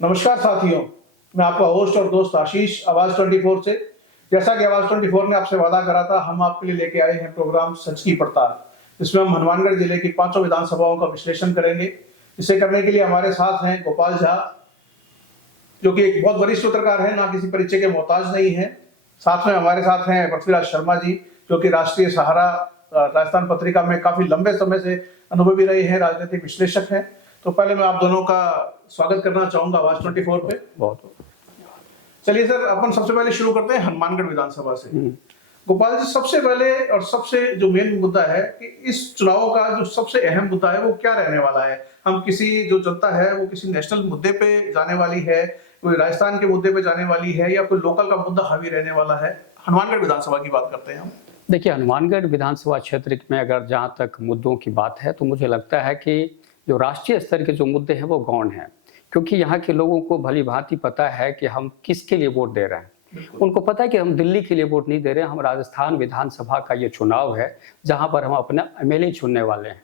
नमस्कार साथियों, मैं आपका होस्ट और दोस्त आशीष आवाज 24 से। जैसा कि आवाज 24 ने आपसे वादा करा था, हम आपके लिए लेके आए हैं प्रोग्राम सच की पड़ताल। इसमें हम हनुमानगढ़ जिले की 5 विधानसभाओं का विश्लेषण करेंगे। इसे करने के लिए हमारे साथ हैं गोपाल झा, जो कि एक बहुत वरिष्ठ पत्रकार है, ना किसी परिचय के मोहताज नहीं है। साथ में हमारे साथ हैं पृथ्वीराज शर्मा जी, जो कि राष्ट्रीय सहारा राजस्थान पत्रिका में काफी लंबे समय से अनुभवी रहे हैं, राजनीतिक विश्लेषक हैं। तो पहले मैं आप दोनों का स्वागत करना चाहूंगा आवाज 24 पे। बहुत। चलिए सर, अपन सबसे पहले शुरू करते हैं हनुमानगढ़ विधानसभा से। गोपाल जी, सबसे पहले और सबसे जो मेन मुद्दा है कि इस चुनाव का जो सबसे अहम मुद्दा है वो क्या रहने वाला है। हम किसी जो जनता है वो किसी नेशनल मुद्दे पे जाने वाली है, कोई राजस्थान के मुद्दे पे जाने वाली है, या कोई लोकल का मुद्दा हावी रहने वाला है। हनुमानगढ़ विधानसभा की बात करते हैं हम। देखिए, हनुमानगढ़ विधानसभा क्षेत्र में अगर जहाँ तक मुद्दों की बात है तो मुझे लगता है कि जो राष्ट्रीय स्तर के जो मुद्दे हैं वो गौण हैं, क्योंकि यहाँ के लोगों को भली भांति पता है कि हम किसके लिए वोट दे रहे हैं। उनको पता है कि हम दिल्ली के लिए वोट नहीं दे रहे हैं, हम राजस्थान विधानसभा का ये चुनाव है जहाँ पर हम अपना एमएलए चुनने वाले हैं।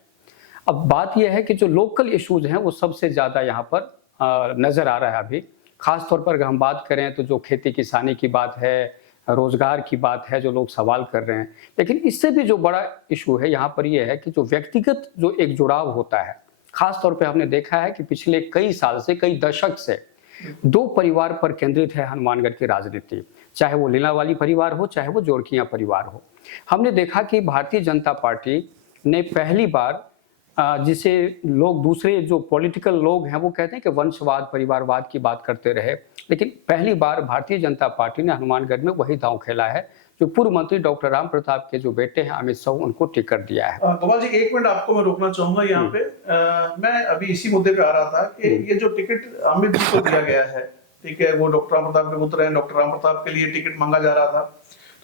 अब बात यह है कि जो लोकल इश्यूज हैं वो सबसे ज़्यादा यहाँ पर नज़र आ रहा है अभी। खास तौर पर अगर हम बात करें तो जो खेती किसानी की बात है, रोजगार की बात है, जो लोग सवाल कर रहे हैं। लेकिन इससे भी जो बड़ा इशू है यहाँ पर यह है कि जो व्यक्तिगत जो एक जुड़ाव होता है, खास तौर पे हमने देखा है कि पिछले कई साल से, कई दशक से दो परिवार पर केंद्रित है हनुमानगढ़ की राजनीति, चाहे वो लीलावाली परिवार हो, चाहे वो जोरकिया परिवार हो। हमने देखा कि भारतीय जनता पार्टी ने पहली बार जिसे लोग दूसरे जो पॉलिटिकल लोग हैं वो कहते हैं कि वंशवाद परिवारवाद की बात करते रहे, लेकिन पहली बार भारतीय जनता पार्टी ने हनुमानगढ़ में वही दांव खेला है जो पूर्व मंत्री डॉक्टर राम प्रताप के जो बेटे हैं अमित साहू, उनको टिकट दिया है। गोपाल जी, एक मिनट आपको मैं रोकना चाहूंगा यहाँ पे। मैं अभी इसी मुद्दे पे आ रहा था कि ये जो टिकट अमित जी को दिया गया है, ठीक है, वो डॉक्टर राम प्रताप के पुत्र हैं, डॉक्टर राम प्रताप के लिए टिकट मांगा जा रहा था।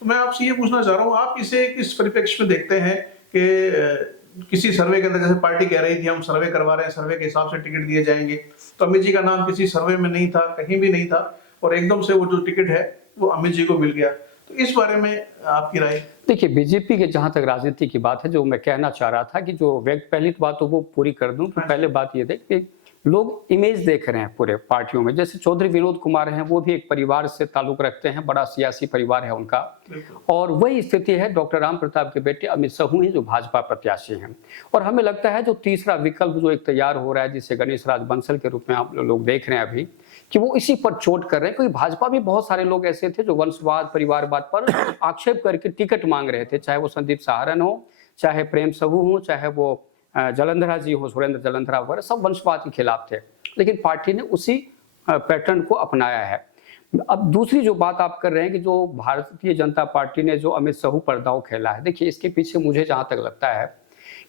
तो मैं आपसे ये पूछना चाह रहा हूँ, आप इसे किस परिप्रेक्ष्य में देखते हैं कि किसी सर्वे के अंदर, जैसे पार्टी कह रही थी हम सर्वे करवा रहे हैं, सर्वे के हिसाब से टिकट दिए जाएंगे, तो अमित जी का नाम किसी सर्वे में नहीं था, कहीं भी नहीं था, और एकदम से वो जो टिकट है वो अमित जी को मिल गया। तो इस बारे में आपकी राय? देखिए, बीजेपी के जहां तक राजनीति की बात है, जो मैं कहना चाह रहा था कि जो पहली बात तो वो पूरी कर दूं, तो पहले बात ये थी कि लोग इमेज देख रहे हैं पूरे पार्टियों में। जैसे चौधरी विनोद कुमार हैं, वो भी एक परिवार से ताल्लुक रखते हैं, बड़ा सियासी परिवार है उनका, और वही स्थिति है डॉक्टर राम प्रताप के बेटे अमित साहू हैं, जो भाजपा प्रत्याशी हैं। और हमें लगता है जो तीसरा विकल्प जो एक तैयार हो रहा है, जिसे गणेश राज बंसल के रूप में आप लोग देख रहे हैं अभी, कि वो इसी पर चोट कर रहे हैं। क्योंकि भाजपा में बहुत सारे लोग ऐसे थे जो वंशवाद परिवारवाद पर आक्षेप करके टिकट मांग रहे थे, चाहे वो संदीप सहारन हो, चाहे प्रेम साहू हो, चाहे वो जलंधरा जी हो, सुरेंद्र जलंधरा वगैरह, सब वंशवाद के खिलाफ थे। लेकिन पार्टी ने उसी पैटर्न को अपनाया है। अब दूसरी जो बात आप कर रहे हैं कि जो भारतीय जनता पार्टी ने जो अमित साहू पर दांव खेला है, देखिए इसके पीछे मुझे जहां तक लगता है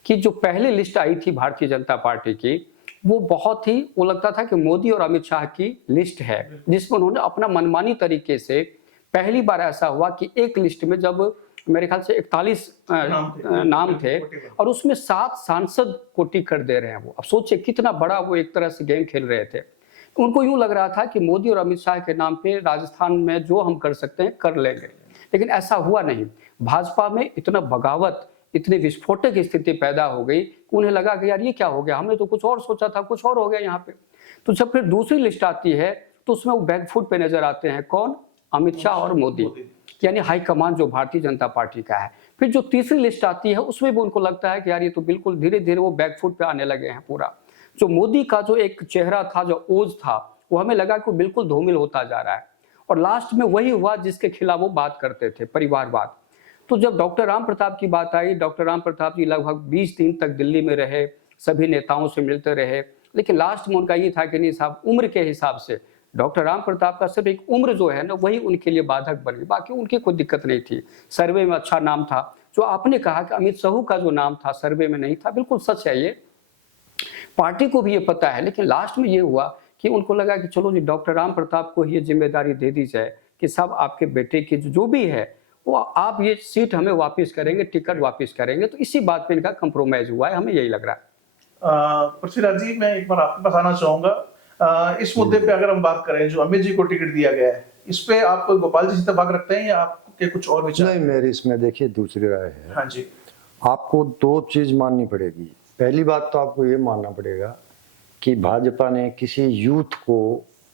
कि जो पहले लिस्ट आई थी भारतीय जनता पार्टी की, वो बहुत ही, वो लगता था कि मोदी और अमित शाह की लिस्ट है, जिसमें उन्होंने अपना मनमानी तरीके से, पहली बार ऐसा हुआ कि एक लिस्ट में जब मेरे ख्याल से 41 नाम थे और उसमें 7 सांसद को टिकट दे रहे हैं वो। अब सोचिए कितना बड़ा वो एक तरह से गेम खेल रहे थे। उनको यूं लग रहा था कि मोदी और अमित शाह के नाम पे राजस्थान में जो हम कर सकते हैं कर लेंगे, लेकिन ऐसा हुआ नहीं। भाजपा में इतना बगावत, इतनी विस्फोटक स्थिति पैदा हो गई कि उन्हें लगा कि यार ये क्या हो गया, हमने तो कुछ और सोचा था, कुछ और हो गया यहाँ पे। तो जब फिर दूसरी लिस्ट आती है तो उसमें वो बैकफुट पे नजर आते हैं, कौन? अमित शाह और मोदी, यानी हाईकमान जो भारतीय जनता पार्टी का है। फिर जो तीसरी लिस्ट आती है उसमें भी उनको लगता है कि यार ये तो बिल्कुल धीरे धीरे वो बैकफुट पे आने लगे हैं पूरा। जो मोदी का जो एक चेहरा था, जो ओज था, वो हमें लगा कि वो बिल्कुल धूमिल होता जा रहा है। और लास्ट में वही हुआ जिसके खिलाफ वो बात करते थे, परिवारवाद। तो जब डॉक्टर राम प्रताप की बात आई, डॉक्टर राम प्रताप जी लगभग 20 दिन तक दिल्ली में रहे, सभी नेताओं से मिलते रहे, लेकिन लास्ट में उनका ये था कि नहीं साहब, उम्र के हिसाब से डॉक्टर राम प्रताप का सिर्फ एक उम्र जो है ना, वही उनके लिए बाधक बन गई, बाकी उनकी कोई दिक्कत नहीं थी। सर्वे में अच्छा नाम था। जो आपने कहा कि अमित साहू का जो नाम था सर्वे में नहीं था, बिल्कुल सच है, ये पार्टी को भी ये पता है। लेकिन लास्ट में ये हुआ कि उनको लगा कि चलो जी, डॉक्टर राम प्रताप को ये जिम्मेदारी दे दी जाए कि सब आपके बेटे की जो भी है वो आप ये सीट हमें वापस करेंगे, टिकट वापस करेंगे। तो इसी बात पे इनका कंप्रोमाइज हुआ है, हमें यही लग रहा है। पृथ्वीराज जी, मैं एक बार आपके पास आना चाहूंगा। इस मुद्दे पे अगर हम बात करें, जो अमित जी को टिकट दिया गया है, इस पे आप गोपाल जी से इत्तेफाक रखते हैं या आपके कुछ और विचार? नहीं, मेरी इसमें देखिए दूसरी राय है। हाँ जी। आपको 2 चीज माननी पड़ेगी। पहली बात तो आपको ये मानना पड़ेगा कि भाजपा ने किसी यूथ को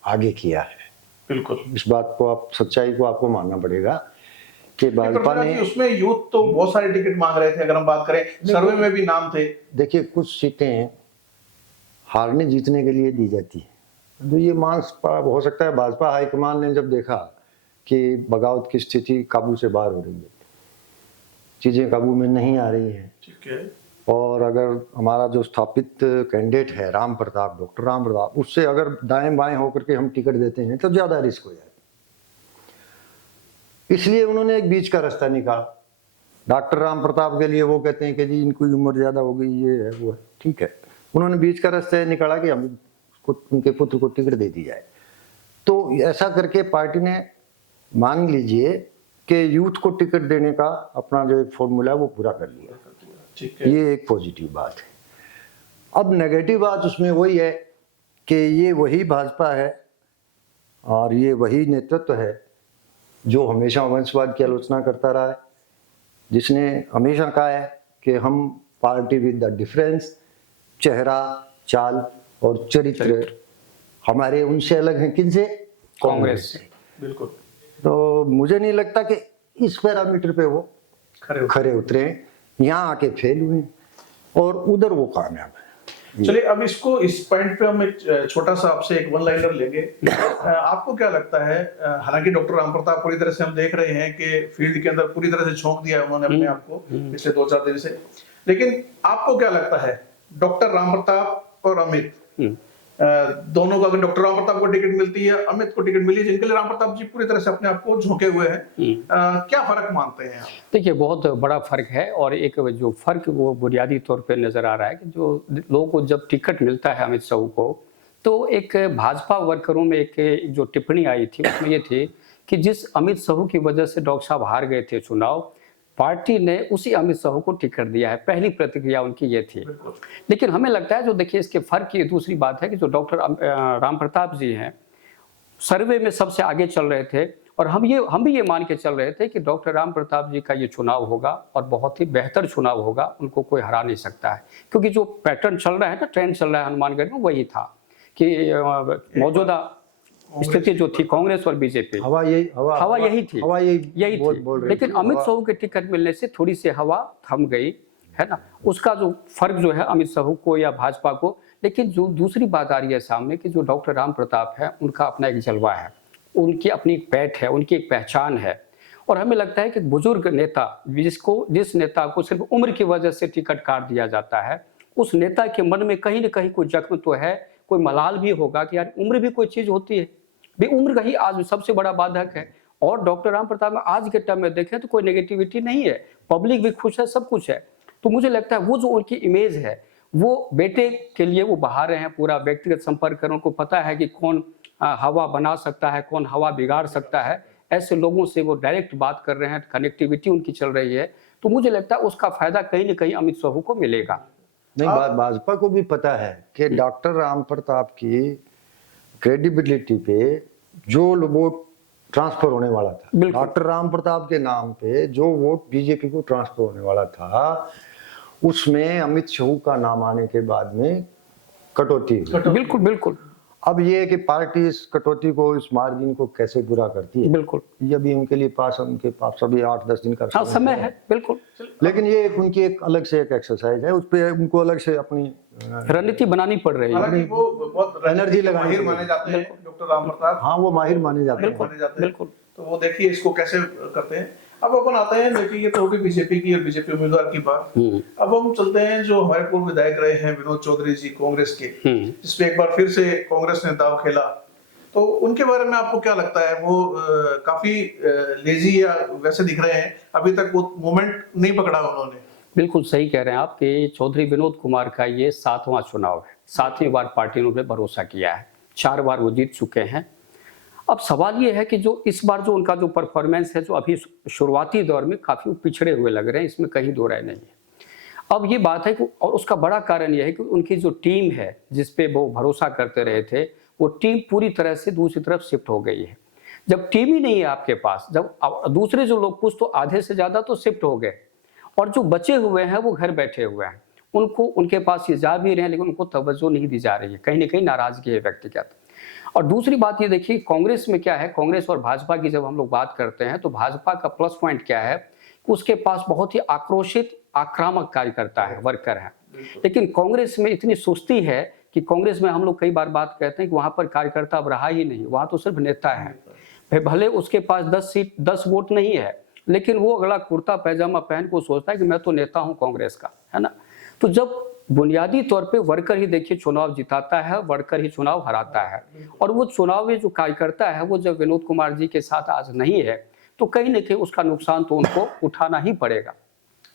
आगे किया है। बिल्कुल। इस बात को आप सच्चाई को आपको मानना पड़ेगा कि भाजपा प्रभुराज ने जी, उसमें यूथ तो बहुत सारे टिकट मांग रहे थे, अगर हम बात करें सर्वे में भी नाम थे। देखिए कुछ सीटें हारने जीतने के लिए दी जाती है, तो ये मांस हो सकता है भाजपा हाईकमान ने जब देखा कि बगावत की स्थिति काबू से बाहर हो रही है, चीजें काबू में नहीं आ रही हैं, ठीक है। और अगर हमारा जो स्थापित कैंडिडेट है राम प्रताप, डॉक्टर राम प्रताप, उससे अगर दाएं बाएं होकर के हम टिकट देते हैं तो ज्यादा रिस्क हो जाए, इसलिए उन्होंने एक बीच का रास्ता निकाला। डॉक्टर राम प्रताप के लिए वो कहते हैं कि जी इनकी उम्र ज्यादा हो गई, ये है वो है, ठीक है, उन्होंने बीच का रास्ता निकाला कि हम उनके पुत्र को टिकट दे दी जाए। तो ऐसा करके पार्टी ने मान लीजिए कि यूथ को टिकट देने का अपना जो एक फॉर्मूला है वो पूरा कर लिया। ठीक है। ये एक पॉजिटिव बात है। अब नेगेटिव बात उसमें वही है कि ये वही भाजपा है और ये वही नेतृत्व है जो हमेशा वंशवाद की आलोचना करता रहा है, जिसने हमेशा कहा है कि हम पार्टी विद द डिफरेंस, चेहरा, चाल और चरित्र हमारे उनसे अलग हैं, किनसे? कांग्रेस से। बिल्कुल। तो मुझे नहीं लगता कि इस पैरामीटर पे वो खरे उतरे हैं, यहाँ आके फेल हुए और उधर वो कामयाब है। चलिए, अब इसको इस पॉइंट पे हम एक छोटा सा आपसे एक वन लाइनर लेंगे। आपको क्या लगता है, हालांकि डॉक्टर राम प्रताप पूरी तरह से हम देख रहे हैं कि फील्ड के अंदर पूरी तरह से झोंक दिया है उन्होंने अपने आप को पिछले 2-4 दिन से, लेकिन आपको क्या लगता है डॉक्टर राम प्रताप और अमित, दोनों को, अगर डॉक्टर राम प्रताप को टिकट मिलती है, अमित को टिकट मिली, जिनके लिए राम प्रताप जी पूरी तरह से अपने आप को झोंके हुए हैं, क्या फर्क मानते हैं आप? देखिए बहुत बड़ा फर्क है, और एक जो फर्क वो बुनियादी तौर पे नजर आ रहा है कि जो लोगों को जब टिकट मिलता है अमित शाह को, तो एक भाजपा वर्करों में एक जो टिप्पणी आई थी उसमें ये थी कि जिस अमित शाह की वजह से डॉक्टर साहब हार गए थे चुनाव, पार्टी ने उसी अमित शाह को टिकट दिया है। पहली प्रतिक्रिया उनकी ये थी। लेकिन हमें लगता है जो, देखिए इसके फर्क की दूसरी बात है कि जो डॉक्टर राम प्रताप जी हैं सर्वे में सबसे आगे चल रहे थे, और हम भी ये मान के चल रहे थे कि डॉक्टर राम प्रताप जी का ये चुनाव होगा और बहुत ही बेहतर चुनाव होगा, उनको कोई हरा नहीं सकता है, क्योंकि जो पैटर्न चल रहा है ना, ट्रेंड चल रहा है हनुमानगढ़ में, वही था कि मौजूदा स्थिति जो थी कांग्रेस और बीजेपी, हवा यही थी, यही थी। लेकिन अमित शाह के टिकट मिलने से थोड़ी सी हवा थम गई है ना, उसका जो फर्क जो है अमित शाह को या भाजपा को। लेकिन जो दूसरी बात आ रही है सामने कि जो डॉक्टर राम प्रताप है, उनका अपना एक जलवा है, उनकी अपनी एक पैठ है, उनकी एक पहचान है, और हमें लगता है कि बुजुर्ग नेता, जिस नेता को सिर्फ उम्र की वजह से टिकट काट दिया जाता है, उस नेता के मन में कहीं ना कहीं कोई जख्म तो है, कोई मलाल भी होगा कि यार उम्र भी कोई चीज होती है, भी उम्र का ही आज सबसे बड़ा बाधक है। और डॉक्टर राम प्रताप में आज के टाइम में देखें तो कोई नेगेटिविटी नहीं है, पब्लिक भी खुश है, सब कुछ है। तो मुझे लगता है वो जो उनकी इमेज है, वो बेटे के लिए वो बहा रहे हैं, पूरा व्यक्तिगत संपर्क कर, उनको पता है कि कौन हवा बना सकता है, कौन हवा बिगाड़ सकता है, ऐसे लोगों से वो डायरेक्ट बात कर रहे हैं, कनेक्टिविटी उनकी चल रही है। तो मुझे लगता है उसका फायदा कहीं ना कहीं अमित शाह को मिलेगा। नहीं, भाजपा को भी पता है कि डॉक्टर राम प्रताप की क्रेडिबिलिटी पे जो वोट ट्रांसफर होने वाला था, डॉक्टर राम प्रताप के नाम पे जो वोट बीजेपी को ट्रांसफर होने वाला था, उसमें अमित शाह का नाम आने के बाद में कटौती। बिल्कुल बिल्कुल। अब ये है कि पार्टी इस कटौती को, इस मार्जिन को कैसे पूरा करती है, बिल्कुल, ये भी उनके लिए उनके पास अभी 8-10 दिन का समय है। बिल्कुल। लेकिन ये उनकी एक अलग से एक एक्सरसाइज है, उस पर उनको अलग से अपनी रणनीति बनानी पड़ रही है। वो बहुत एनर्जी लगानी माने जाते हैं डॉक्टर राम प्रताप। हाँ, वो माहिर माने जाते हैं। बिल्कुल। तो वो देखिए इसको कैसे करते हैं। अब अपन आते हैं, देखिए ये तो होगी बीजेपी की और बीजेपी उम्मीदवार की बात। अब हम चलते हैं जो हमारे पूर्व विधायक रहे हैं विनोद चौधरी जी कांग्रेस के, जिसपे एक बार फिर से कांग्रेस ने दाव खेला, तो उनके बारे में आपको क्या लगता है? वो काफी लेजी या वैसे दिख रहे हैं, अभी तक वो मोमेंट नहीं पकड़ा उन्होंने। बिल्कुल सही कह रहे हैं आप कि चौधरी विनोद कुमार का ये 7वां चुनाव है, 7वीं बार पार्टी ने उन्हें भरोसा किया है, 4 बार वो जीत चुके हैं। अब सवाल ये है कि जो इस बार जो उनका जो परफॉर्मेंस है, जो अभी शुरुआती दौर में काफी पिछड़े हुए लग रहे हैं, इसमें कहीं दो राय नहीं है। अब ये बात है कि, और उसका बड़ा कारण यह है कि उनकी जो टीम है जिस पे वो भरोसा करते रहे थे, वो टीम पूरी तरह से दूसरी तरफ शिफ्ट हो गई है। जब टीम ही नहीं है आपके पास, जब दूसरे जो लोग कुछ तो आधे से ज्यादा तो शिफ्ट हो गए, और जो बचे हुए हैं वो घर बैठे हुए हैं, उनको उनके पास ये जा भी रहे हैं लेकिन उनको तवज्जो नहीं दी जा रही है, कहीं ना कहीं नाराजगी है व्यक्तिगत। और दूसरी बात ये देखिए, कांग्रेस में क्या है, कांग्रेस और भाजपा की जब हम लोग बात करते हैं तो भाजपा का प्लस पॉइंट क्या है कि उसके पास बहुत ही आक्रोशित आक्रामक कार्यकर्ता है, वर्कर है। लेकिन कांग्रेस में इतनी सुस्ती है कि कांग्रेस में हम लोग कई बार बात कहते हैं कि वहां पर कार्यकर्ता अब रहा ही नहीं, वहां तो सिर्फ नेता है। भले उसके पास 10 वोट नहीं है, लेकिन वो अगला कुर्ता पैजामा पहन को सोचता है कि मैं तो नेता हूं कांग्रेस का, है ना। तो जब बुनियादी तौर पे वर्कर ही देखिए चुनाव जिताता है, वर्कर ही चुनाव हराता है, और वो चुनाव में जो कार्यकर्ता है वो जब विनोद कुमार जी के साथ आज नहीं है तो कहीं न कहीं उसका नुकसान तो उनको उठाना ही पड़ेगा।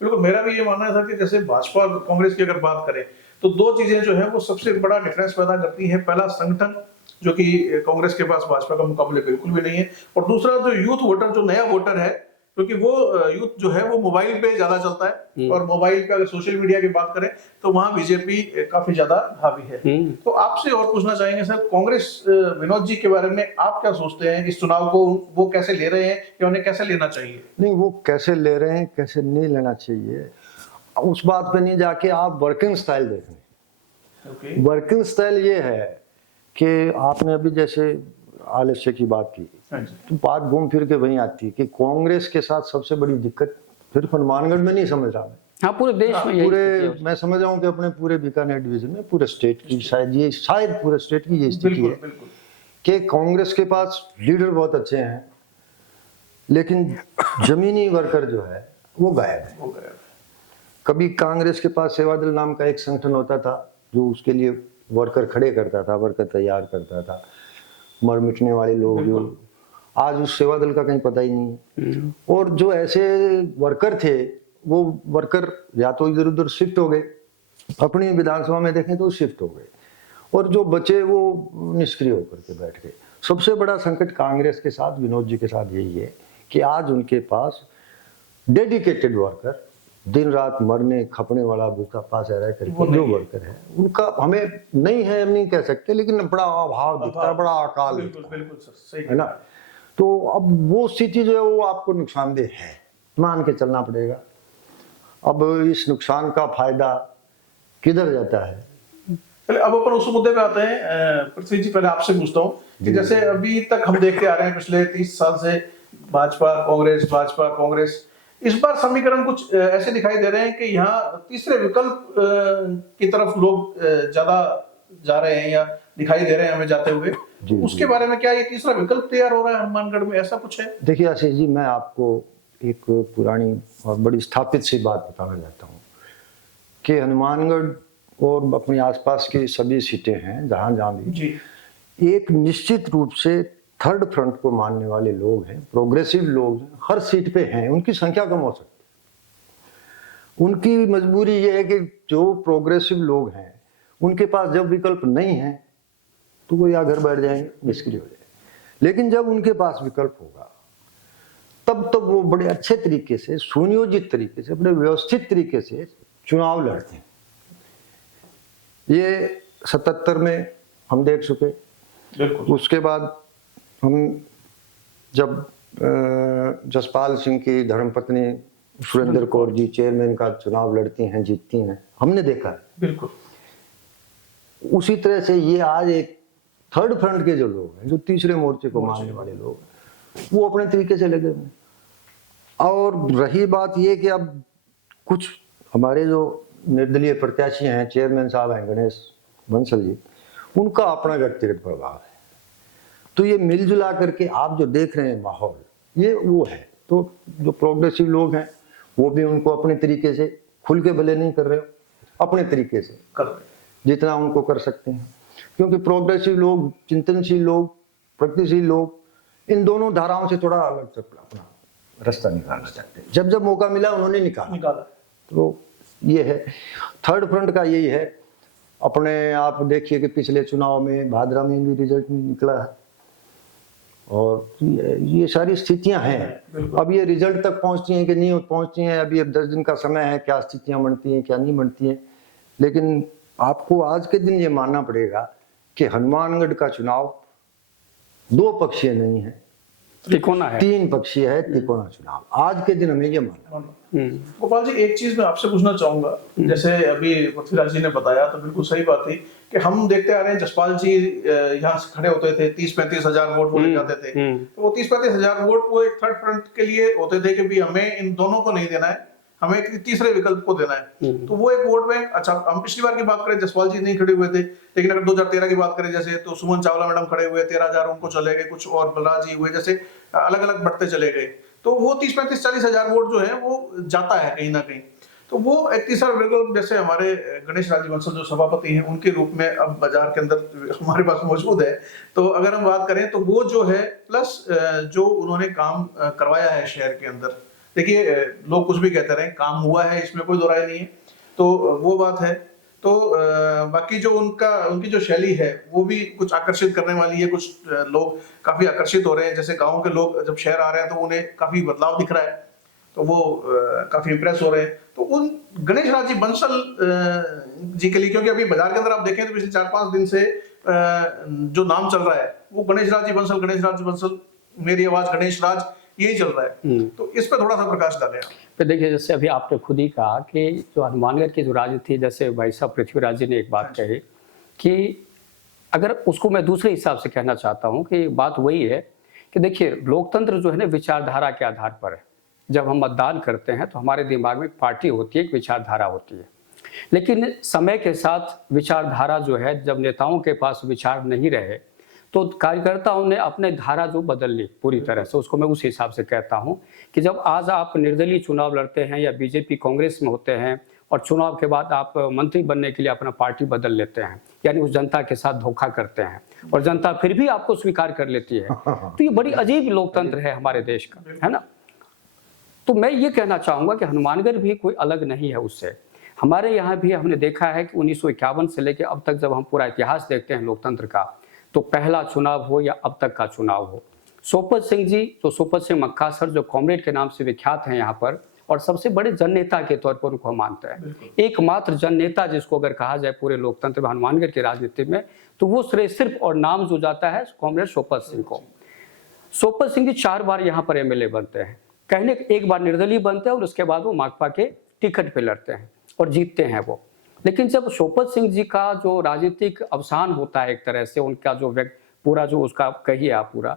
बिल्कुल, मेरा भी ये मानना था कि जैसे भाजपा और कांग्रेस की अगर बात करें तो दो चीजें जो है वो सबसे बड़ा डिफरेंस पैदा करती है। पहला संगठन, जो कि कांग्रेस के पास भाजपा का मुकाबले बिल्कुल भी नहीं है, और दूसरा जो यूथ वोटर, जो नया वोटर है, क्योंकि वो यूथ जो है वो मोबाइल पे ज्यादा चलता है, और मोबाइल पे अगर सोशल मीडिया की बात करें तो वहां बीजेपी काफी ज्यादा हावी है। तो आपसे और पूछना चाहेंगे सर, कांग्रेस विनोद जी के बारे में आप क्या सोचते हैं, इस चुनाव को वो कैसे ले रहे हैं या उन्हें कैसे लेना चाहिए? नहीं, वो कैसे ले रहे हैं, कैसे नहीं लेना चाहिए, उस बात पे नहीं जाके आप वर्किंग स्टाइल देखें। वर्किंग स्टाइल ये है कि आपने अभी जैसे आलस्य की बात की, तो बात घूम फिर के वहीं आती है कि कांग्रेस के साथ सबसे बड़ी दिक्कत सिर्फ हनुमानगढ़ में नहीं समझ रहा मैं, हाँ पूरे देश में पूरे मैं समझ रहा हूँ कि अपने पूरे बीकानेर डिवीजन में, पूरे स्टेट की, शायद पूरे स्टेट की ये स्थिति है कि कांग्रेस के पास लीडर बहुत अच्छे हैं, लेकिन जमीनी वर्कर जो है वो गायब है। कभी कांग्रेस के पास सेवादल नाम का एक संगठन होता था जो उसके लिए वर्कर खड़े करता था, वर्कर तैयार करता था, मर मिटने वाले लोग, जो आज उस सेवादल का कहीं पता ही नहीं। और जो ऐसे वर्कर थे वो वर्कर या तो इधर उधर शिफ्ट हो गए, अपनी विधानसभा में देखें तो शिफ्ट हो गए, और जो बचे वो निष्क्रिय होकर के बैठ गए। सबसे बड़ा संकट कांग्रेस के साथ, विनोद जी के साथ यही है कि आज उनके पास डेडिकेटेड वर्कर, दिन रात मरने खपने वाला भूखा पास रह करके जो वर्कर है, उनका हमें नहीं है, हम नहीं कह सकते, लेकिन बड़ा अभाव दिखता है, बड़ा अकाल है ना। तो अब वो स्थिति जो है वो आपको नुकसानदेह है, मान के चलना पड़ेगा। अब इस नुकसान का फायदा किधर जाता है? पहले अब अपन उस मुद्दे पे आते हैं। पृथ्वी जी, पहले आपसे पूछता हूँ कि जैसे अभी तक हम देखते आ रहे हैं पिछले 30 साल से भाजपा कांग्रेस, इस बार समीकरण कुछ ऐसे दिखाई दे रहे हैं कि यहाँ तीसरे विकल्प की तरफ लोग ज्यादा जा रहे हैं या दिखाई दे रहे हैं हमें जाते हुए। उसके बारे में क्या ये तीसरा विकल्प तैयार हो रहा है हनुमानगढ़ में, ऐसा कुछ है? देखिए आशीष जी, मैं आपको एक पुरानी और बड़ी स्थापित सी बात बताना चाहता हूँ कि हनुमानगढ़ और अपने आसपास की सभी सीटें हैं, जहाँ भी एक निश्चित रूप से थर्ड फ्रंट को मानने वाले लोग हैं, प्रोग्रेसिव लोग हर सीट पे हैं। उनकी संख्या कम हो सकती है, उनकी मजबूरी ये है कि जो प्रोग्रेसिव लोग हैं उनके पास जब विकल्प नहीं है तो वो या घर बैठ जाएंगे, निष्क्रिय हो जाएंगे। लेकिन जब उनके पास विकल्प होगा तब वो बड़े अच्छे तरीके से, सुनियोजित तरीके से, बड़े व्यवस्थित तरीके से चुनाव लड़ते हैं। ये 77 में हम देख चुके। उसके बाद हम जब जसपाल सिंह की धर्मपत्नी सुरेंद्र कौर जी चेयरमैन का चुनाव लड़ती हैं, जीतती हैं, हमने देखा है। बिल्कुल उसी तरह से ये आज एक थर्ड फ्रंट के जो लोग हैं, जो तीसरे मोर्चे को मानने वाले लोग हैं, वो अपने तरीके से लगे हुए। और रही बात ये कि अब कुछ हमारे जो निर्दलीय प्रत्याशी हैं, चेयरमैन साहब हैं गणेश बंसल जी, उनका अपना व्यक्तिगत प्रभाव है। तो ये मिलजुला करके आप जो देख रहे हैं माहौल, ये वो है। तो जो प्रोग्रेसिव लोग हैं वो भी उनको अपने तरीके से, खुल के भले नहीं कर रहे हो, अपने तरीके से कर रहे हैं जितना उनको कर सकते हैं। क्योंकि प्रोग्रेसिव लोग, चिंतनशील लोग, प्रगतिशील लोग, इन दोनों धाराओं से थोड़ा अलग से अपना रास्ता निकालना चाहते हैं। जब जब मौका मिला उन्होंने निकाला। तो ये है थर्ड फ्रंट का, यही है। अपने आप देखिए कि पिछले चुनाव में भादरा में भी रिजल्ट नहीं निकला है, और ये सारी स्थितियां हैं। अब ये रिजल्ट तक पहुंचती हैं कि नहीं पहुंचती हैं, अभी अब 10 दिन का समय है, क्या स्थितियां बनती हैं क्या नहीं बनती हैं। लेकिन आपको आज के दिन ये मानना पड़ेगा कि हनुमानगढ़ का चुनाव दो पक्षीय नहीं है, तिकोना है। 3 पक्षीय है, तिकोना चुनाव। आज के दिन हमें ये मानना है। गोपाल जी, एक चीज मैं आपसे पूछना चाहूंगा, जैसे अभी पृथ्वीराज जी ने बताया तो बिल्कुल सही बात थी कि हम देखते आ रहे हैं जसपाल जी यहाँ से खड़े होते थे, 30-35 हजार वोट वो ले जाते थे, तो वो 30-35 हजार वोट वो एक थर्ड फ्रंट के लिए होते थे कि भी हमें इन दोनों को नहीं देना है, हमें एक तीसरे विकल्प को देना है। तो वो एक वोट बैंक, अच्छा हम पिछली बार की बात करें जसपाल जी नहीं खड़े हुए थे, लेकिन अगर 2013 की बात करें जैसे, तो सुमन चावला मैडम खड़े हुए, 13,000 उनको चले गए, कुछ और बलराज जी हुए, जैसे अलग अलग बढ़ते चले गए। तो वो 30-35-40 हजार वोट जो है वो जाता है कहीं ना कहीं। तो वो एक तीसरा विकल्प, जैसे हमारे गणेश राज बंसल जो सभापति हैं उनके रूप में अब बाजार के अंदर हमारे पास मौजूद है, तो अगर हम बात करें तो वो जो है प्लस जो उन्होंने काम करवाया है शहर के अंदर, देखिए लोग कुछ भी कहते रहे, काम हुआ है, इसमें कोई दो राय नहीं है, तो वो बात है। तो बाकी जो उनकी जो शैली है वो भी कुछ आकर्षित करने वाली है, कुछ लोग काफी आकर्षित हो रहे हैं, जैसे गांव के लोग जब शहर आ रहे हैं तो उन्हें काफी बदलाव दिख रहा है, तो वो काफी इंप्रेस हो रहे हैं। तो उन गणेश राज जी बंसल जी के लिए, क्योंकि अभी बाजार के अंदर आप देखें तो पिछले 4-5 दिन से जो नाम चल रहा है वो गणेश राज जी बंसल, मेरी आवाज गणेश राज, यही चल रहा है। तो इस पर थोड़ा सा प्रकाश डालें आप। तो देखिए, जैसे अभी आपने खुद ही कहा कि जो हनुमानगढ़ की जो राजनीति, जैसे भाई साहब पृथ्वीराज जी ने एक बात कही कि अगर उसको मैं दूसरे हिसाब से कहना चाहता हूँ कि बात वही है कि देखिए, लोकतंत्र जो है ना विचारधारा के आधार पर है। जब हम मतदान करते हैं तो हमारे दिमाग में एक पार्टी होती है, एक विचारधारा होती है, लेकिन समय के साथ विचारधारा जो है, जब नेताओं के पास विचार नहीं रहे तो कार्यकर्ताओं ने अपने धारा जो बदल ली पूरी तरह से। उसको मैं उस हिसाब से कहता हूं कि जब आज आप निर्दलीय चुनाव लड़ते हैं या बीजेपी कांग्रेस में होते हैं और चुनाव के बाद आप मंत्री बनने के लिए अपना पार्टी बदल लेते हैं, यानी उस जनता के साथ धोखा करते हैं और जनता फिर भी आपको स्वीकार कर लेती है, तो ये बड़ी अजीब लोकतंत्र है हमारे देश का, है ना। तो मैं ये कहना चाहूंगा कि हनुमानगढ़ भी कोई अलग नहीं है उससे। हमारे यहाँ भी हमने देखा है कि 1951 से लेकर अब तक जब हम पूरा इतिहास देखते हैं लोकतंत्र का, तो पहला चुनाव हो या अब तक का चुनाव हो, सोपत सिंह जी, तो सोपत सिंह मक्कासर जो कॉमरेड के नाम से विख्यात हैं यहाँ पर, और सबसे बड़े जननेता के तौर पर उनको हम मानते हैं, एकमात्र जननेता जिसको अगर कहा जाए पूरे लोकतंत्र में हनुमानगढ़ की राजनीति में, तो वो श्रेय सिर्फ और नाम जो जाता है कॉमरेड सोपत सिंह को। सोपत सिंह जी 4 बार यहाँ पर एमएलए बनते हैं, कहने एक बार निर्दलीय बनते हैं और उसके बाद वो माकपा के टिकट पे लड़ते हैं और जीतते हैं वो। लेकिन जब सोपत सिंह जी का जो राजनीतिक अवसान होता है, एक तरह से उनका जो पूरा जो उसका कहिए आप पूरा,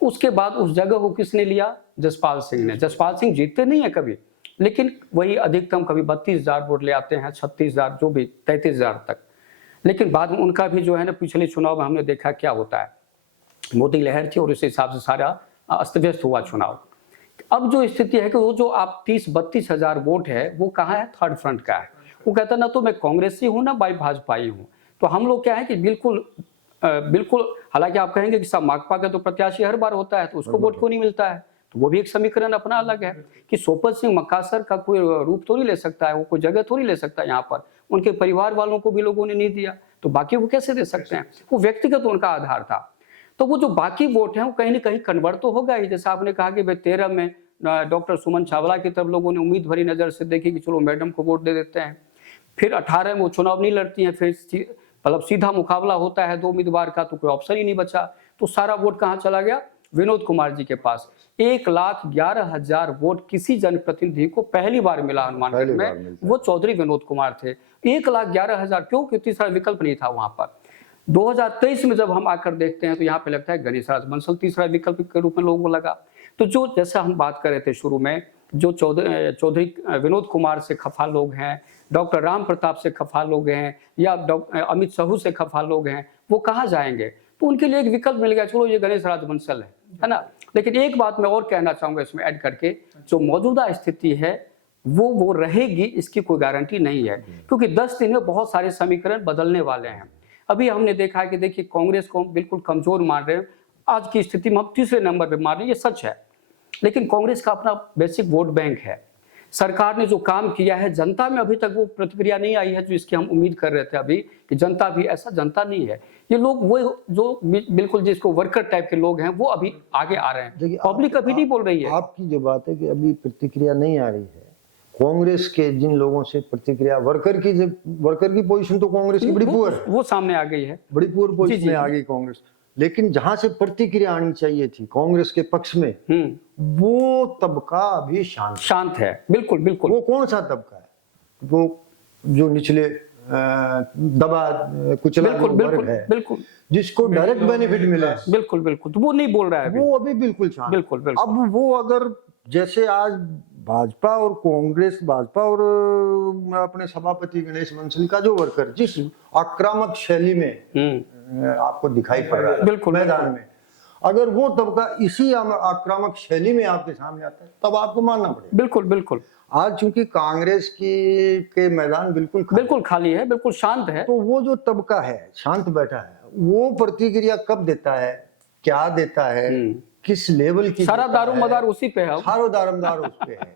तो उसके बाद उस जगह को किसने लिया? जसपाल सिंह ने। जसपाल सिंह जीतते नहीं है कभी, लेकिन वही अधिकतम कभी 32,000 वोट ले आते हैं, 36,000 जो भी 33,000 तक। लेकिन बाद में उनका भी जो है ना, पिछले चुनाव में हमने देखा क्या होता है, मोदी लहर थी और उस हिसाब से सारा अस्त व्यस्त हुआ चुनाव। अब जो स्थिति है कि वो जो आप 30-32 हजार वोट है वो कहाँ है? थर्ड फ्रंट का है। वो कहता ना तो मैं कांग्रेसी हूँ ना भाई भाजपाई हूँ। तो हम लोग क्या है कि बिल्कुल हालांकि आप कहेंगे कि सब माकपा का तो प्रत्याशी हर बार होता है तो उसको वोट क्यों नहीं मिलता है, तो वो भी एक समीकरण अपना अलग है कि सोपत सिंह मक्कासर का कोई रूप थोड़ी ले सकता है, वो कोई जगह थोड़ी ले सकता है यहाँ पर। उनके परिवार वालों को भी लोगों ने नहीं दिया तो बाकी वो कैसे दे सकते हैं? वो व्यक्तिगत उनका आधार था। तो वो जो बाकी वोट हैं वो कहीं ना कहीं कन्वर्ट तो होगा ही। जैसे आपने कहा कि भाई 13 में डॉक्टर सुमन चावला की तरफ लोगों ने उम्मीद भरी नजर से देखी कि चलो मैडम को वोट दे देते हैं। फिर 18 में वो चुनाव नहीं लड़ती हैं, फिर मतलब सीधा मुकाबला होता है 2 उम्मीदवार का, तो कोई ऑप्शन ही नहीं बचा। तो सारा वोट कहाँ चला गया? विनोद कुमार जी के पास। 1,11,000 वोट किसी जनप्रतिनिधि को पहली बार मिला हनुमानगढ़ में, वो चौधरी विनोद कुमार थे। 1,11,000 क्यों? क्योंकि तीसरा विकल्प नहीं था वहां पर। 2023 में जब हम आकर देखते हैं तो यहाँ पे लगता है गणेश राज बंसल तीसरा विकल्प के रूप में लोगों को लगा। तो जो जैसा हम बात कर रहे थे शुरू में, जो चौधरी विनोद कुमार से खफा लोग हैं, डॉक्टर राम प्रताप से खफा लोग हैं, या अमित साहू से खफा लोग हैं, वो कहाँ जाएंगे? तो उनके लिए एक विकल्प मिल गया, चलो ये गणेश राज बंसल है ना। लेकिन एक बात मैं और कहना चाहूंगा इसमें ऐड करके, जो मौजूदा स्थिति है वो रहेगी इसकी कोई गारंटी नहीं है, क्योंकि 10 दिन में बहुत सारे समीकरण बदलने वाले हैं। अभी हमने देखा है कि देखिए कांग्रेस को बिल्कुल कमजोर मान रहे हैं, आज की स्थिति में हम तीसरे नंबर पे मान रहे हैं, ये सच है। लेकिन कांग्रेस का अपना बेसिक वोट बैंक है। सरकार ने जो काम किया है, जनता में अभी तक वो प्रतिक्रिया नहीं आई है जो इसकी हम उम्मीद कर रहे थे अभी कि जनता भी, ऐसा जनता नहीं है। ये लोग वो जो बिल्कुल जिसको वर्कर टाइप के लोग हैं वो अभी आगे आ रहे हैं, पब्लिक अभी नहीं बोल रही है। आपकी जो बात है कि अभी प्रतिक्रिया नहीं आ रही है, कांग्रेस के जिन लोगों से प्रतिक्रिया, वर्कर की पोजीशन तो कांग्रेस की बड़ी पुअर है, वो सामने आ गई है, बड़ी पुअर पोजीशन में आ गई कांग्रेस। लेकिन जहां से प्रतिक्रिया आनी चाहिए थी कांग्रेस के पक्ष में, वो तबका अभी शांत है। बिल्कुल बिल्कुल। वो कौन सा तबका है? वो जो निचले दबा कुचला बिल्कुल जो बिल्कुल वर्ग है, बिल्कुल जिसको डायरेक्ट बेनिफिट मिले, बिल्कुल बिल्कुल, तो वो नहीं बोल रहा है अभी। वो अभी बिल्कुल शांत। बिल्कुल बिल्कुल। अब वो अगर जैसे आज भाजपा और कांग्रेस, भाजपा और अपने सभापति गणेश बंसल का जो वर्कर जिस आक्रामक शैली में आपको दिखाई पड़ रहा है बिल्कुल मैदान में, अगर वो तबका इसी आक्रामक शैली में आपके सामने आता है, तब आपको मानना पड़ेगा। बिल्कुल बिल्कुल। आज चूंकि कांग्रेस के मैदान बिल्कुल खाली है, बिल्कुल शांत है, तो वो जो तबका है शांत बैठा है, वो प्रतिक्रिया कब देता है, क्या देता है, किस लेवल की, सारा दारोमदार उसी पे है, सारो दारोमदार उस पे है।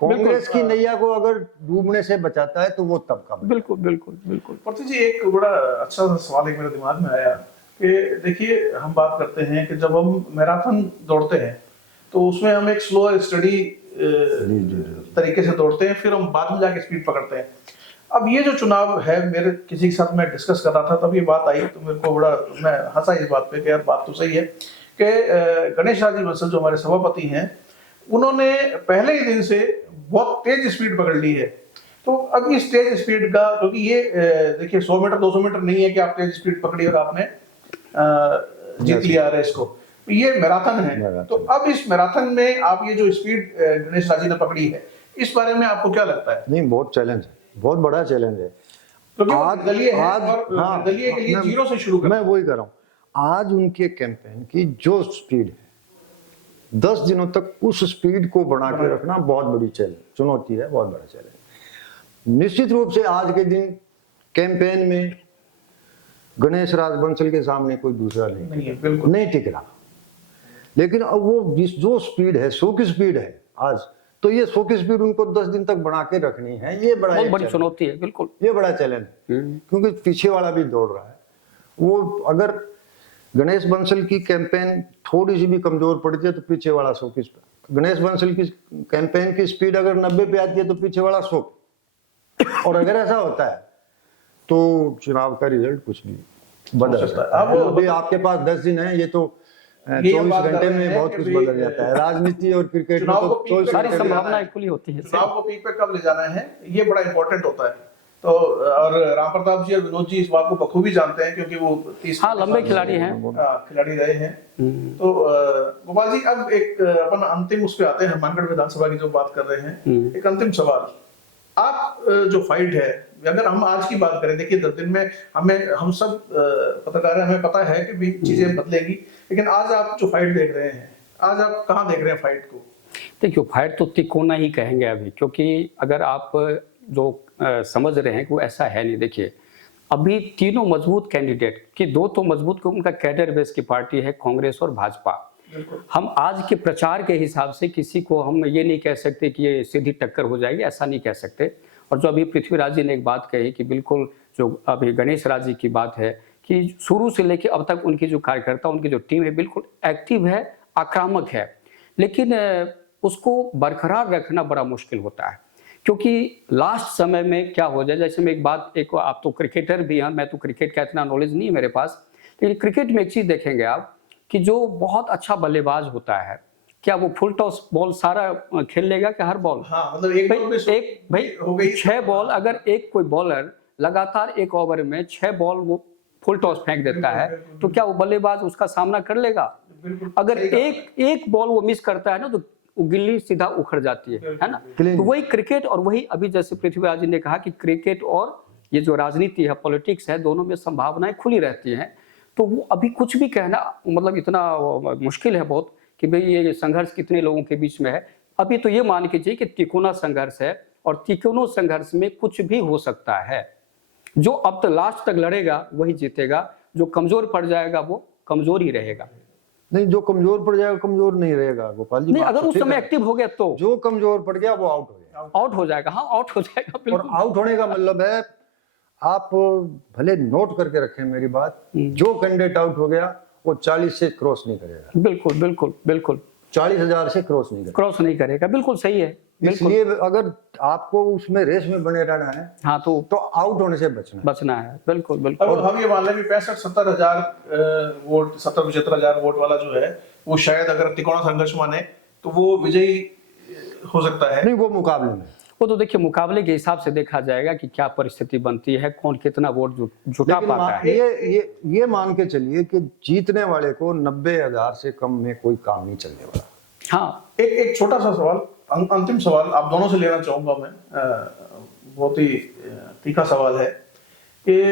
कांग्रेस की नैया को अगर डूबने से बचाता है तो वो तबका। बिल्कुल बिल्कुल बिल्कुल। प्रतीक जी, एक बड़ा अच्छा सा सवाल एक मेरे दिमाग में आया कि देखिए, हम बात करते हैं कि जब हम मैराथन दौड़ते हैं तो उसमें हम एक स्लो स्टडी तरीके से दौड़ते हैं, फिर हम बाद में जाके स्पीड पकड़ते हैं। अब ये जो चुनाव है, मेरे किसी के साथ मैं डिस्कस कर रहा था, तब ये बात आई तो मेरे को बड़ा, मैं हंसा इस बात पे कि यार बात तो सही है कि गणेश राजी बंसल जो हमारे सभापति हैं, उन्होंने पहले ही दिन से बहुत तेज स्पीड पकड़ ली है। तो अब इस तेज स्पीड का, क्योंकि ये देखिए 100 मीटर 200 मीटर नहीं है कि आप तेज स्पीड पकड़ी और आपने जीत लिया रेस को, ये मैराथन है। तो अब इस मैराथन में आप ये जो स्पीड गणेश राजी ने पकड़ी है, इस बारे में आपको क्या लगता है? नहीं, बहुत चैलेंज है, बहुत बड़ा चैलेंज है। आज दलीय है और हाँ, दलीय के लिए जीरो से शुरू मैं वही कर रहा हूँ। आज उनके कैंपेन की जो स्पीड है, 10 दिनों तक उस स्पीड को बना के रखना बहुत बड़ी चुनौती है, बहुत बड़ा चैलेंज। निश्चित रूप से आज के दिन कैंपेन में गणेश राज बंसल के सामने कोई दूसरा नहीं है, बिल्कुल नहीं टिक रहा। लेकिन अब वो जो स्पीड है, 100 की स्पीड है आज, तो ये 100 की स्पीड उनको 10 दिन तक बना के रखनी है, ये बहुत बड़ी चुनौती है। बिल्कुल, ये बड़ा चैलेंज है, क्योंकि पीछे वाला भी दौड़ रहा है। वो अगर गणेश बंसल की कैंपेन थोड़ी सी भी कमजोर पड़ती है तो पीछे वाला 100 की स्पीड, गणेश बंसल की कैंपेन की स्पीड अगर 90 पे आती है तो पीछे वाला 100। और अगर ऐसा होता है तो चुनाव का रिजल्ट कुछ भी बदल सकता है। अभी आपके पास 10 दिन है, ये तो 24 घंटे में बहुत कुछ बदल जाता है। राजनीति और क्रिकेट में तो सारी संभावनाएं खुली होती है। चुनाव को पीक पे कब ले जाना है, ये बड़ा इंपॉर्टेंट होता है। तो और राम प्रताप जी और विनोद जी इस बात को बखूबी जानते हैं, क्योंकि वो 30 लंबे खिलाड़ी हैं, खिलाड़ी रहे हैं। तो गोपाल जी, अब एक अपन अंतिम उस पे आते हैं, हनुमानगढ़ विधानसभा की जो बात कर रहे हैं। एक अंतिम सवाल, आप जो फाइट है, अगर हम आज की बात करें, देखिए 10 दिन में हम सब पत्रकार हैं, हमें पता है कि चीजें बदलेगी, लेकिन आज आप जो फाइट देख रहे हैं, आज आप कहाँ देख रहे हैं फाइट को? देखिए, फाइट तो तिकोना ही कहेंगे अभी, क्योंकि अगर आप जो समझ रहे हैं कि वो ऐसा है नहीं। देखिए, अभी तीनों मजबूत कैंडिडेट की, दो तो मजबूत को उनका कैडर बेस की पार्टी है, कांग्रेस और भाजपा। हम आज के प्रचार के हिसाब से किसी को हम ये नहीं कह सकते कि ये सीधी टक्कर हो जाएगी, ऐसा नहीं कह सकते। और जो अभी पृथ्वीराज जी ने एक बात कही कि बिल्कुल जो अभी गणेश राज जी की बात है कि शुरू से लेकर अब तक उनकी जो कार्यकर्ता, उनकी जो टीम है, बिल्कुल एक्टिव है, आक्रामक है, लेकिन उसको बरकरार रखना बड़ा मुश्किल होता है। क्योंकि लास्ट समय में क्या हो जाए, जैसे मैं एक आप तो क्रिकेटर भी हैं, मैं तो क्रिकेट का इतना नॉलेज नहीं है मेरे पास, लेकिन क्रिकेट में एक चीज़ देखेंगे आप कि जो बहुत अच्छा बल्लेबाज होता है, क्या वो फुल टॉस बॉल सारा खेल लेगा क्या, हर बॉल? हाँ, मतलब एक हो गई 6 बॉल, अगर एक कोई बॉलर लगातार एक ओवर में 6 बॉल वो फुल टॉस फेंक देता है, तो क्या वो बल्लेबाज उसका सामना कर लेगा? अगर एक बॉल वो मिस करता है ना, तो गिल्ली सीधा उखड़ जाती है ना। तो वही क्रिकेट, और वही अभी जैसे पृथ्वीराज जी ने कहा कि क्रिकेट और ये जो राजनीति है, पॉलिटिक्स है, दोनों में संभावनाएं खुली रहती हैं। तो वो अभी कुछ भी कहना मतलब इतना मुश्किल है बहुत कि भाई ये संघर्ष कितने लोगों के बीच में है। अभी तो ये मान के चाहिए कि तिकोना संघर्ष है, और तिकोना संघर्ष में कुछ भी हो सकता है। जो अब तक लास्ट तक लड़ेगा वही जीतेगा, जो कमजोर पड़ जाएगा वो कमजोर ही रहेगा। नहीं, जो कमजोर पड़ जाएगा कमजोर नहीं रहेगा गोपाल जी। नहीं, अगर उस समय एक्टिव हो गया तो जो कमजोर पड़ गया वो आउट हो जाएगा। आउट हो जाएगा, हाँ आउट हो जाएगा। और आउट होने का मतलब है, आप भले नोट करके रखें मेरी बात, जो कैंडिडेट आउट हो गया वो 40 से क्रॉस नहीं करेगा। बिल्कुल बिल्कुल बिल्कुल, 40,000 से क्रॉस नहीं करेगा। बिल्कुल सही है। इसलिए अगर आपको उसमें रेस में बने रहना है हाँ तो आउट होने से बचना है। बचना है, बिल्कुल बिल्कुल। अब हम ये मान लें कि 65-70 हजार वोट, 70-75 हजार वोट वाला जो है वो शायद अगर तिकोना संघर्ष माने तो वो विजयी हो सकता है। नहीं, वो मुकाबले में, वो तो देखिए मुकाबले के हिसाब से देखा जाएगा कि क्या परिस्थिति बनती है, कौन कितना वोट जुटा लेकिन पाता है। ये मान के चलिए कि जीतने वाले को 90,000 से कम में कोई काम नहीं चलने वाला। हाँ, एक छोटा सा सवाल, अंतिम सवाल आप दोनों से लेना चाहूंगा मैं, बहुत ही तीखा सवाल है कि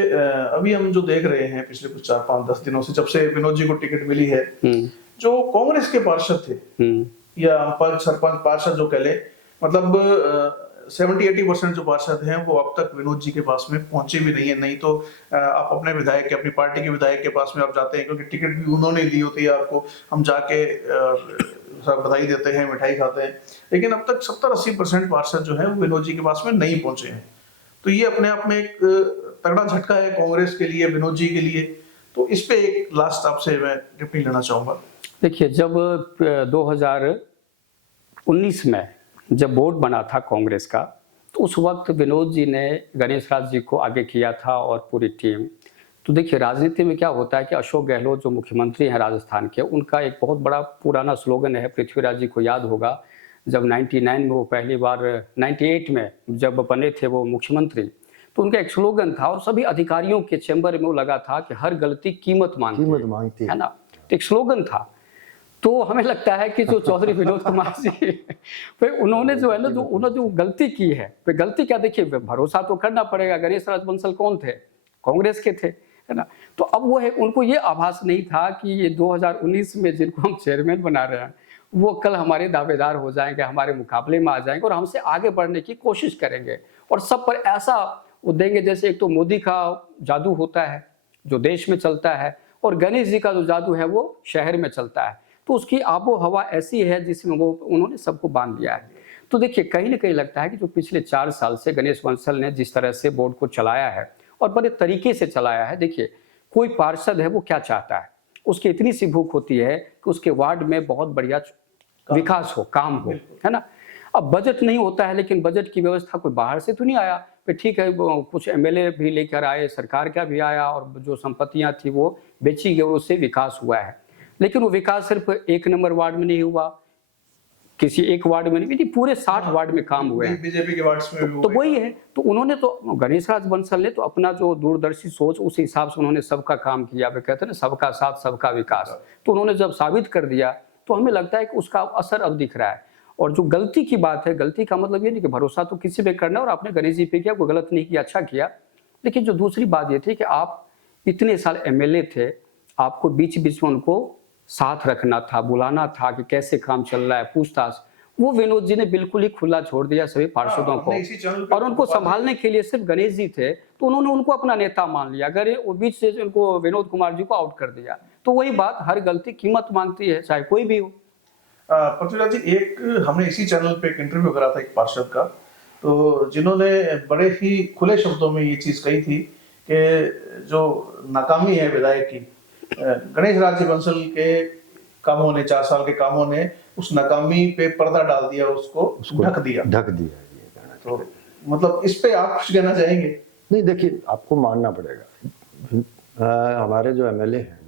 अभी हम जो देख रहे हैं पिछले कुछ 4-5-10 दिनों से, जब से विनोद जी को टिकट मिली है, जो कांग्रेस के पार्षद थे या पंच सरपंच पार्षद जो कह ले, मतलब 70-80% जो पार्षद हैं वो अब तक विनोद जी के पास में पहुंचे भी नहीं है। नहीं तो आप अपने विधायक के, अपनी पार्टी के विधायक के पास में आप जाते हैं, क्योंकि टिकट भी उन्होंने दी होती है आपको, हम जाके सब बधाई देते हैं, मिठाई खाते हैं, लेकिन अब तक 70-80% पार्षद जो है वो विनोद जी के पास में नहीं पहुंचे हैं। तो ये अपने आप में एक तगड़ा झटका है कांग्रेस के लिए, विनोद जी के लिए। तो इस पे एक लास्ट आपसे मैं टिप्पणी लेना चाहूंगा। देखिए, जब 2019 में जब बोर्ड बना था कांग्रेस का, तो उस वक्त विनोद जी ने गणेश राज जी को आगे किया था और पूरी टीम। तो देखिए, राजनीति में क्या होता है कि अशोक गहलोत जो मुख्यमंत्री हैं राजस्थान के, उनका एक बहुत बड़ा पुराना स्लोगन है, पृथ्वीराज जी को याद होगा, जब 99 में वो पहली बार 98 में जब बने थे वो मुख्यमंत्री, तो उनका एक स्लोगन था और सभी अधिकारियों के चैम्बर में वो लगा था कि हर गलती कीमत मांगती है ना, तो एक स्लोगन था। तो हमें लगता है कि जो चौधरी विनोद कुमार जी फिर उन्होंने जो है ना, जो उन्होंने जो गलती की है, फिर गलती क्या, देखिए भरोसा तो करना पड़ेगा, गणेश राज बंसल कौन थे, कांग्रेस के थे, है ना। तो अब वो है, उनको ये आभास नहीं था कि ये 2019 में जिनको हम चेयरमैन बना रहे हैं वो कल हमारे दावेदार हो जाएंगे, हमारे मुकाबले में आ जाएंगे और हमसे आगे बढ़ने की कोशिश करेंगे और सब पर ऐसा वो देंगे जैसे एक तो मोदी का जादू होता है जो देश में चलता है और गणेश जी का जो जादू है वो शहर में चलता है। तो उसकी आबो हवा ऐसी है जिसमें वो उन्होंने सबको बांध दिया है। तो देखिए, कहीं ना कहीं लगता है कि जो पिछले 4 साल से गणेश बंसल ने जिस तरह से बोर्ड को चलाया है और बड़े तरीके से चलाया है, देखिए कोई पार्षद है वो क्या चाहता है, उसकी इतनी सी भूख होती है कि उसके वार्ड में बहुत बढ़िया विकास हो, काम हो, है ना। अब बजट नहीं होता है, लेकिन बजट की व्यवस्था कोई बाहर से तो नहीं आया, फिर ठीक है कुछ एमएलए भी लेकर आए, सरकार का भी आया और जो संपत्तियां थी वो बेची गई और उससे विकास हुआ है। लेकिन वो विकास सिर्फ 1 नंबर वार्ड में नहीं हुआ, किसी एक वार्ड में नहीं, पूरे 60 वार्ड में काम हुए हैं, बीजेपी के वार्ड्स में भी तो वही है। तो उन्होंने तो गणेश राज बंसल ने तो अपना जो दूरदर्शी सोच उस हिसाब से उन्होंने सबका काम किया, वे कहते हैं ना सबका साथ सबका विकास, तो उन्होंने जब साबित कर दिया तो हमें लगता है कि उसका असर अब दिख रहा है। और जो गलती की बात है, गलती का मतलब ये नहीं कि भरोसा तो किसी पे करना, और आपने गणेश जी पे किया, कोई गलत नहीं किया, अच्छा किया। लेकिन जो दूसरी बात ये थी कि आप इतने साल एमएलए थे, आपको बीच बीच में उनको साथ रखना था, बुलाना था कि कैसे काम चल रहा है, पूछताछ, वो विनोद जी ने बिल्कुल ही खुला छोड़ दिया सभी पार्षदों को। और उनको संभालने के लिए सिर्फ गणेश जी थे, तो उन्होंने उनको अपना नेता मान लिया, अगर वो बीच से उनको विनोद कुमार जी को आउट कर दिया। तो वही बात, हर गलती कीमत मांगती है, चाहे कोई भी हो। पृथ्वीराज जी, एक हमने इसी चैनल पे एक इंटरव्यू करा था एक पार्षद का, तो जिन्होंने बड़े ही खुले शब्दों में ये चीज कही थी कि जो नाकामी है विधायक की, गणेश राज जी बंसल के कामों ने, 4 साल के कामों ने उस नाकामी पे पर्दा डाल दिया, उसको ढक दिया। तो मतलब इस पे आप कुछ कहना चाहेंगे? नहीं, देखिए आपको मानना पड़ेगा, हमारे जो एमएलए हैं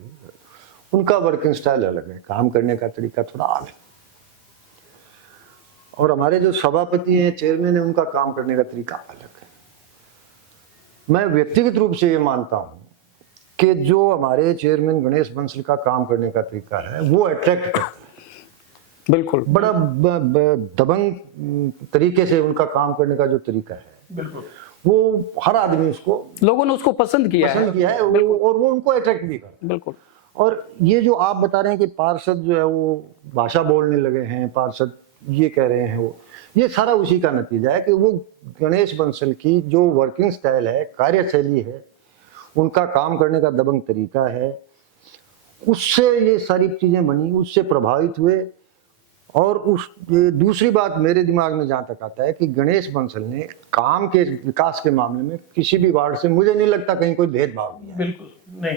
उनका वर्किंग स्टाइल अलग है, काम करने का तरीका थोड़ा अलग है, और हमारे जो सभापति हैं, चेयरमैन है, उनका काम करने का तरीका अलग है। मैं व्यक्तिगत रूप से ये मानता हूं कि जो हमारे चेयरमैन गणेश बंसल का काम करने का तरीका है वो अट्रैक्ट करता है, बिल्कुल बड़ा दबंग तरीके से उनका काम करने का जो तरीका है, बिल्कुल वो हर आदमी उसको, लोगों ने उसको पसंद किया है और वो उनको अट्रैक्ट भी करता है। बिल्कुल। और ये जो आप बता रहे हैं कि पार्षद जो है वो भाषा बोलने लगे हैं, पार्षद ये कह रहे हैं, वो ये सारा उसी का नतीजा है कि वो गणेश बंसल की जो वर्किंग स्टाइल है, कार्यशैली है, उनका काम करने का दबंग तरीका है, उससे ये सारी चीजें बनी, उससे प्रभावित हुए। और दूसरी बात मेरे दिमाग में जहां तक आता है कि गणेश बंसल ने काम के विकास के मामले में किसी भी वार्ड से मुझे नहीं लगता कहीं कोई भेदभाव किया। बिल्कुल नहीं,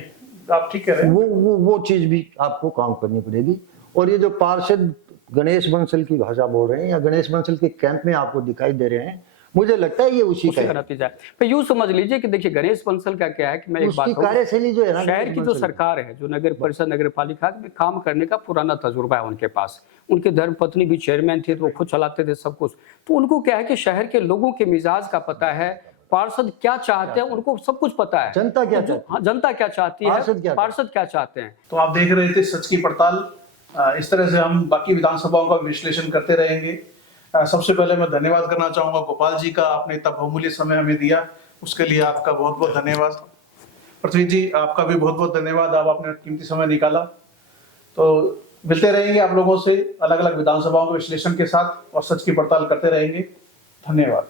आप ठीक कह रहे हैं। वो चीज भी आपको काम करनी पड़ेगी। और ये जो पार्षद गणेश बंसल की भाषा बोल रहे हैं या गणेश बंसल के कैंप में आपको दिखाई दे रहे हैं, मुझे लगता है ये उसी का उसी का है। नतीजा है। तो यूं समझ लीजिए कि देखिए गणेश बंसल का क्या है कि मैं एक बात उसकी कहूं, कार्यशैली जो है ना, शहर गणेश की जो बंसल सरकार है, जो नगर परिषद नगर पालिका में काम करने का पुराना तजुर्बा है उनके पास, उनके धर्मपत्नी भी चेयरमैन थे तो वो खुद चलाते थे सब कुछ, तो उनको क्या है कि शहर के लोगों के मिजाज का पता है, पार्षद क्या चाहते हैं उनको सब कुछ पता है, जनता क्या तो जो- चाहती है, हाँ, जनता क्या चाहती है, पार्षद क्या चाहते हैं। तो आप देख रहे थे सच की पड़ताल। इस तरह से हम बाकी विधानसभाओं का विश्लेषण करते रहेंगे। सबसे पहले मैं धन्यवाद करना चाहूंगा गोपाल जी का, आपने इतना बहुमूल्य समय हमें दिया, उसके लिए आपका बहुत बहुत धन्यवाद। पृथ्वी जी, आपका भी बहुत बहुत धन्यवाद, आप आपने कीमती समय निकाला। तो मिलते रहेंगे आप लोगों से अलग अलग विधानसभाओं के विश्लेषण के साथ और सच की पड़ताल करते रहेंगे। धन्यवाद।